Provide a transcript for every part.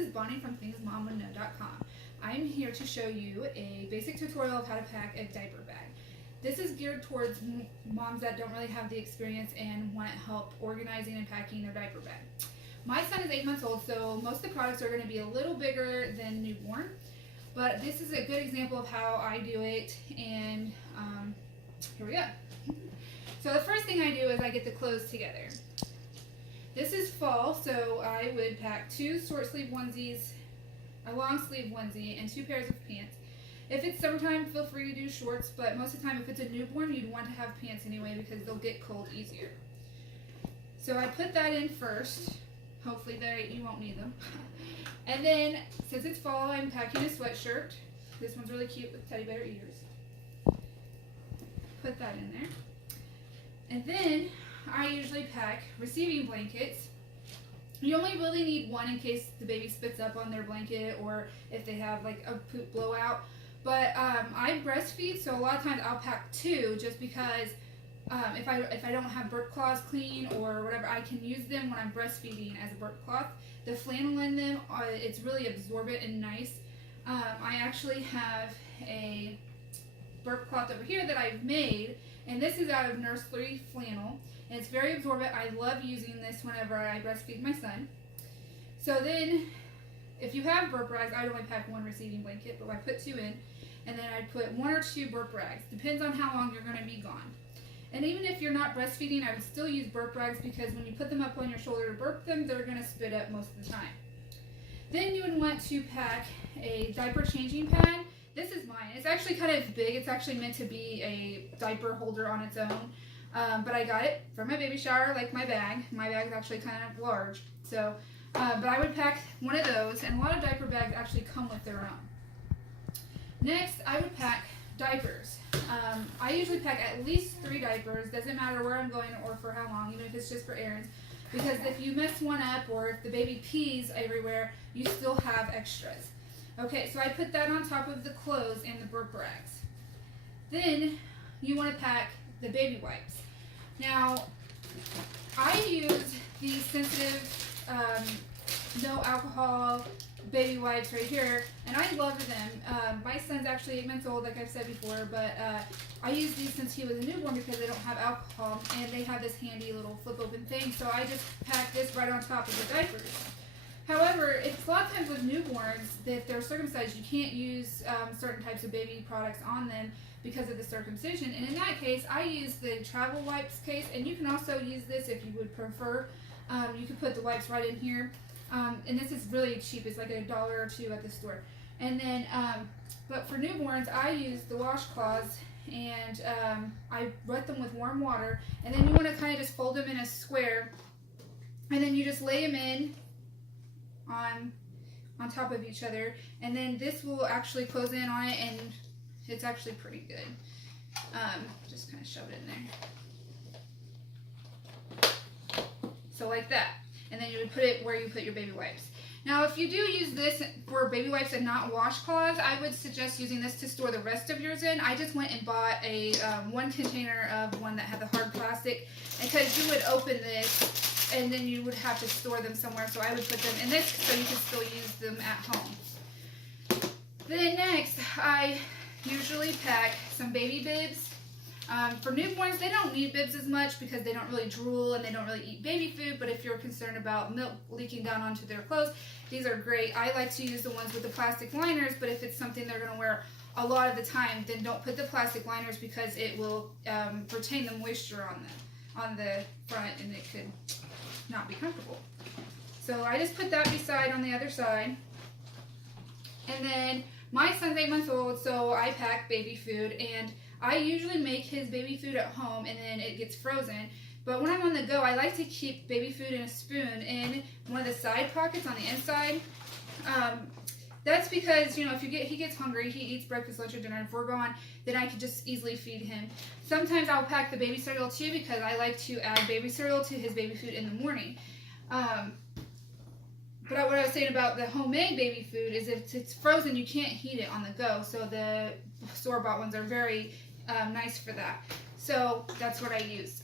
This is Bonnie from thingsmomwouldknow.com. I'm here to show you a basic tutorial of how to pack a diaper bag. This is geared towards moms that don't really have the experience and want help organizing and packing their diaper bag. My son is 8 months old, so most of the products are going to be a little bigger than newborn, but this is a good example of how I do it, and here we go. So the first thing I do is I get the clothes together. This is fall, so I would pack 2 short sleeve onesies, a long sleeve onesie, and 2 pairs of pants. If it's summertime, feel free to do shorts, but most of the time if it's a newborn, you'd want to have pants anyway because they'll get cold easier. So I put that in first. Hopefully you won't need them. And then, since it's fall, I'm packing a sweatshirt. This one's really cute with teddy bear ears. Put that in there. And then I usually pack receiving blankets. You only really need one in case the baby spits up on their blanket or if they have like a poop blowout. But I breastfeed, so a lot of times I'll pack 2 just because if I don't have burp cloths clean or whatever, I can use them when I'm breastfeeding as a burp cloth. The flannel in them, it's really absorbent and nice. I actually have a burp cloth over here that I've made, and this is out of nursery flannel, and it's very absorbent. I love using this whenever I breastfeed my son. So then, if you have burp rags, I'd only pack 1 receiving blanket, but I put 2 in, and then I'd put 1 or 2 burp rags. Depends on how long you're going to be gone. And even if you're not breastfeeding, I would still use burp rags because when you put them up on your shoulder to burp them, they're going to spit up most of the time. Then you would want to pack a diaper changing pad. This is mine. It's actually kind of big. It's actually meant to be a diaper holder on its own. But I got it from my baby shower, like my bag. My bag is actually kind of large. So, but I would pack one of those, and a lot of diaper bags actually come with their own. Next, I would pack diapers. I usually pack at least 3 diapers. Doesn't matter where I'm going or for how long, even if it's just for errands. Because if you mess one up or if the baby pees everywhere, you still have extras. Okay, so I put that on top of the clothes and the burp rags. Then you want to pack the baby wipes. Now, I use these sensitive, no alcohol baby wipes right here, and I love them. My son's actually 8 months old, like I've said before, but I use these since he was a newborn because they don't have alcohol, and they have this handy little flip open thing, so I just pack this right on top of the diapers. However, it's a lot of times with newborns, if they're circumcised, you can't use certain types of baby products on them because of the circumcision, and in that case, I use the travel wipes case, and you can also use this if you would prefer. You can put the wipes right in here. And this is really cheap. It's like $1 or $2 at the store. And then, but for newborns, I use the washcloths, and I wet them with warm water. And then you want to kind of just fold them in a square, and then you just lay them in on top of each other. And then this will actually close in on it, and it's actually pretty good. Just kind of shove it in there. So like that. And then you would put it where you put your baby wipes. Now, if you do use this for baby wipes and not washcloths, I would suggest using this to store the rest of yours in. I just went and bought a 1 container of one that had the hard plastic, because you would open this and then you would have to store them somewhere. So I would put them in this so you can still use them at home. Then next, I usually pack some baby bibs. For newborns, they don't need bibs as much because they don't really drool and they don't really eat baby food, but if you're concerned about milk leaking down onto their clothes, these are great. I like to use the ones with the plastic liners, but if it's something they're going to wear a lot of the time, then don't put the plastic liners because it will retain the moisture on the front, and it could not be comfortable. So I just put that beside on the other side. And then my son's 8 months old, so I pack baby food, and I usually make his baby food at home and then it gets frozen. But when I'm on the go, I like to keep baby food in a spoon in one of the side pockets on the inside. That's because, you know, if he gets hungry, he eats breakfast, lunch, or dinner, and if we're gone, then I can just easily feed him. Sometimes I'll pack the baby cereal too because I like to add baby cereal to his baby food in the morning. But what I was saying about the homemade baby food is if it's frozen, you can't heat it on the go. So the store-bought ones are very nice for that. So that's what I use.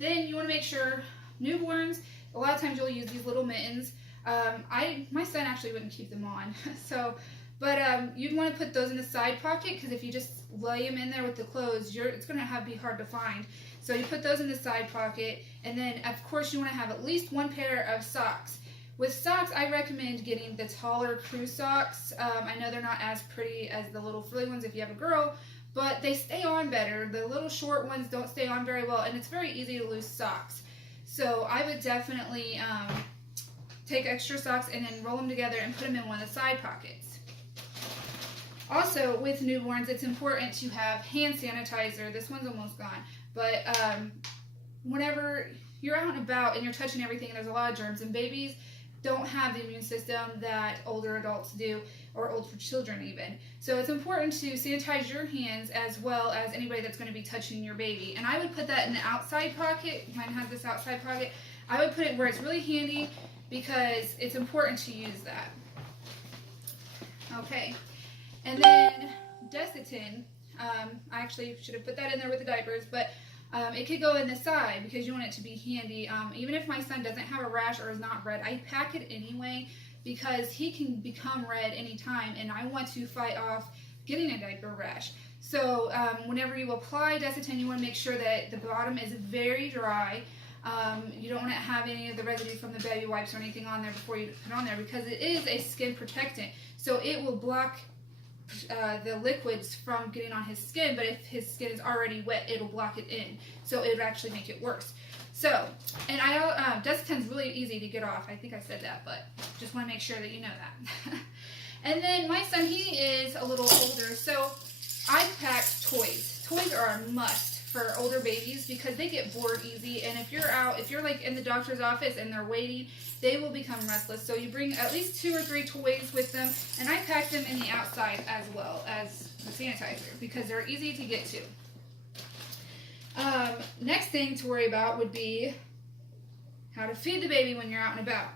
Then you want to make sure newborns, a lot of times you'll use these little mittens. My son actually wouldn't keep them on. So, but you'd want to put those in the side pocket, because if you just lay them in there with the clothes, it's going to be hard to find. So you put those in the side pocket, and then of course you want to have at least one pair of socks. With socks, I recommend getting the taller crew socks. I know they're not as pretty as the little frilly ones if you have a girl, but they stay on better. The little short ones don't stay on very well, and it's very easy to lose socks. So I would definitely take extra socks and then roll them together and put them in one of the side pockets. Also, with newborns, it's important to have hand sanitizer. This one's almost gone, but whenever you're out and about and you're touching everything, there's a lot of germs, and babies don't have the immune system that older adults do, or older children even. So it's important to sanitize your hands as well as anybody that's going to be touching your baby. And I would put that in the outside pocket. Mine has this outside pocket. I would put it where it's really handy, because it's important to use that. Okay, and then Desitin. I actually should have put that in there with the diapers, but it could go in the side because you want it to be handy. Even if my son doesn't have a rash or is not red, I pack it anyway, because he can become red anytime, and I want to fight off getting a diaper rash. So whenever you apply Desitin, you want to make sure that the bottom is very dry. You don't want to have any of the residue from the baby wipes or anything on there before you put it on there, because it is a skin protectant. So it will block the liquids from getting on his skin, but if his skin is already wet, it'll block it in. So it would actually make it worse. So, and Desitin's really easy to get off. I think I said that, but just want to make sure that you know that. And then my son, he is a little older, so I packed toys. Toys are a must for older babies, because they get bored easy, and if you're like in the doctor's office and they're waiting, they will become restless. So you bring at least 2 or 3 toys with them, and I pack them in the outside as well as the sanitizer, because they're easy to get to. Next thing to worry about would be how to feed the baby when you're out and about.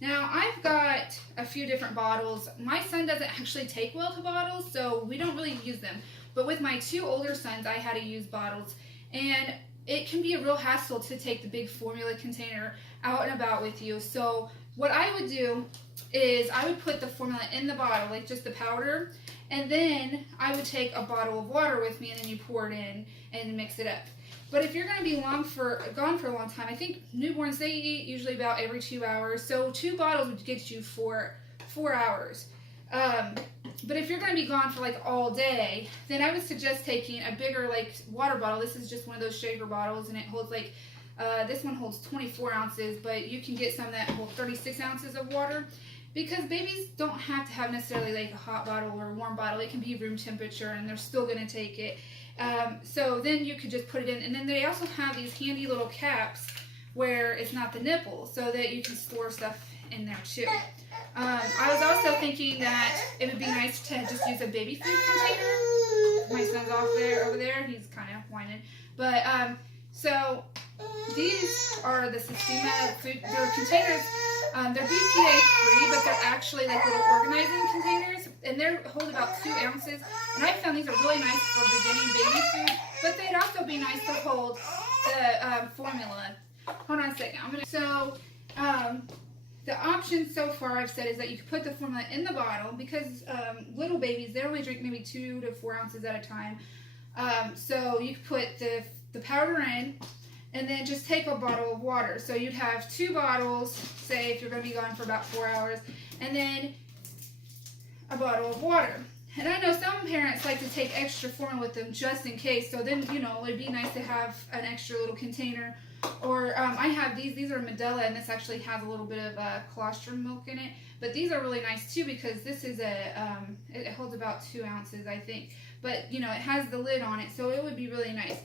Now, I've got a few different bottles. My son doesn't actually take well to bottles, so we don't really use them. But with my 2 older sons, I had to use bottles, and it can be a real hassle to take the big formula container out and about with you. So what I would do is I would put the formula in the bottle, like just the powder, and then I would take a bottle of water with me, and then you pour it in and mix it up. But if you're going to be gone for a long time, I think newborns, they eat usually about every 2 hours, so 2 bottles would get you for 4 hours. But if you're going to be gone for like all day, then I would suggest taking a bigger like water bottle. This is just one of those shaker bottles, and it holds like, this one holds 24 ounces, but you can get some that hold 36 ounces of water, because babies don't have to have necessarily like a hot bottle or a warm bottle. It can be room temperature, and they're still going to take it. So then you could just put it in, and then they also have these handy little caps where it's not the nipple, so that you can store stuff in there too. I was also thinking that it would be nice to just use a baby food container. My son's over there, he's kind of whining. But, so these are the Sistema food, they're containers. They're BPA free, but they're actually like little organizing containers, and they hold about 2 ounces. And I found these are really nice for beginning baby food, but they'd also be nice to hold the formula. Hold on a second. The option so far I've said is that you can put the formula in the bottle, because little babies, they only drink maybe 2 to 4 ounces at a time. So you can put the powder in, and then just take a bottle of water. So you'd have 2 bottles, say if you're going to be gone for about 4 hours, and then a bottle of water. And I know some parents like to take extra formula with them just in case, so then, you know, it'd be nice to have an extra little container. Or I have these are Medela, and this actually has a little bit of colostrum milk in it. But these are really nice too, because this is it holds about 2 ounces, I think. But, you know, it has the lid on it, so it would be really nice.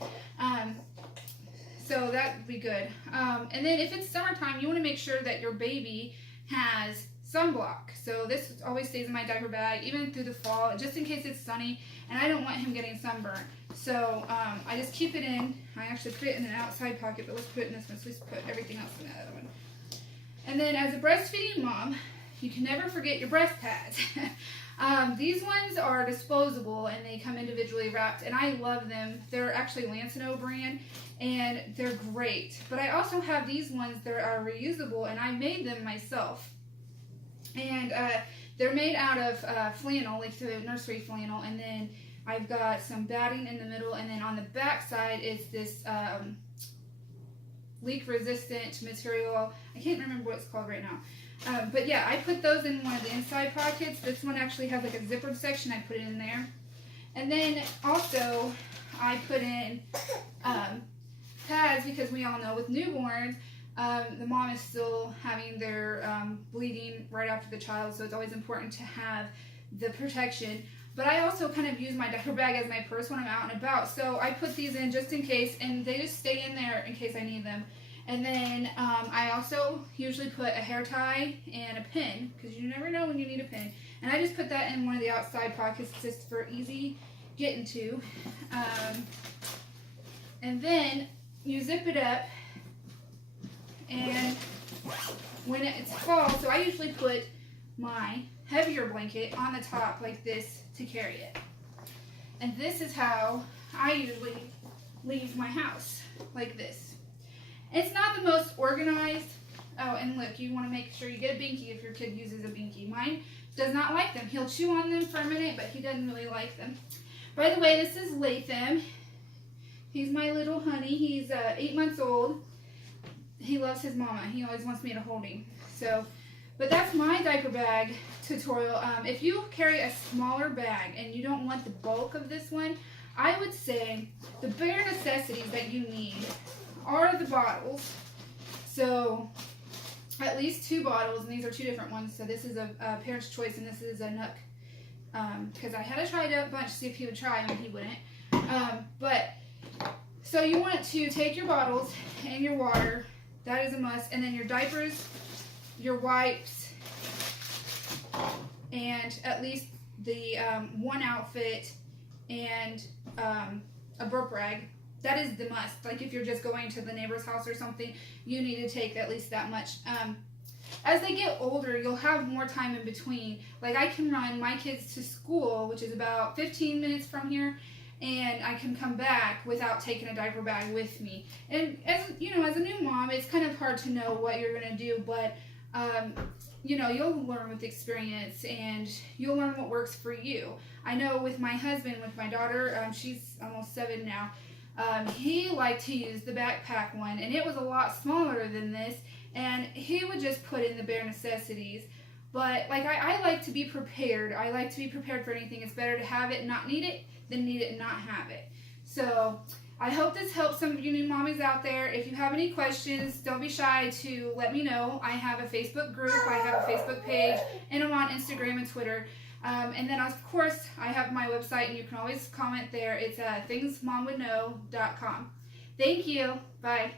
So that would be good. And then if it's summertime, you want to make sure that your baby has sunblock. So this always stays in my diaper bag, even through the fall, just in case it's sunny, and I don't want him getting sunburned. So I just keep it in. I actually put it in an outside pocket, but let's put it in this one. So let's put everything else in the other one. And then as a breastfeeding mom, you can never forget your breast pads. These ones are disposable, and they come individually wrapped, and I love them. They're actually Lancino brand, and they're great. But I also have these ones that are reusable, and I made them myself. And they're made out of flannel, like the nursery flannel, and then I've got some batting in the middle, and then on the back side is this leak-resistant material. I can't remember what it's called right now. But yeah, I put those in one of the inside pockets. This one actually has like a zippered section. I put it in there. And then also I put in pads, because we all know with newborns, the mom is still having their bleeding right after the child, so it's always important to have the protection. But I also kind of use my diaper bag as my purse when I'm out and about, so I put these in just in case, and they just stay in there in case I need them. And then I also usually put a hair tie and a pin, because you never know when you need a pin. And I just put that in one of the outside pockets just for easy getting to. And then you zip it up, and when it's fall, so I usually put my heavier blanket on the top like this to carry it. And this is how I usually leave my house, like this. It's not the most organized. Oh, and look, you want to make sure you get a binky if your kid uses a binky. Mine does not like them. He'll chew on them for a minute, but he doesn't really like them. By the way, this is Latham. He's my little honey. He's 8 months old. He loves his mama. He always wants me to hold him. So, but that's my diaper bag tutorial. If you carry a smaller bag and you don't want the bulk of this one, I would say the bare necessities that you need are the bottles. So at least 2 bottles, and these are 2 different ones. So this is a Parent's Choice, and this is a Nook, because I had to try it a bunch to see if he would try them, and he wouldn't. But so you want to take your bottles and your water. That is a must. And then your diapers, your wipes, and at least the one outfit and a burp rag. That is the must. Like if you're just going to the neighbor's house or something, you need to take at least that much. As they get older, you'll have more time in between. Like I can run my kids to school, which is about 15 minutes from here, and I can come back without taking a diaper bag with me. And as you know, as a new mom, it's kind of hard to know what you're going to do, but you know, you'll learn with experience, and you'll learn what works for you. I know with my husband, with my daughter, she's almost 7 now, he liked to use the backpack one, and it was a lot smaller than this, and he would just put in the bare necessities. But like I like to be prepared. I like to be prepared for anything. It's better to have it and not need it than need it and not have it. So I hope this helps some of you new mommies out there. If you have any questions, don't be shy to let me know. I have a Facebook group, I have a Facebook page, and I'm on Instagram and Twitter. And then of course I have my website, and you can always comment there. It's thingsmomwouldknow.com. Thank you. Bye.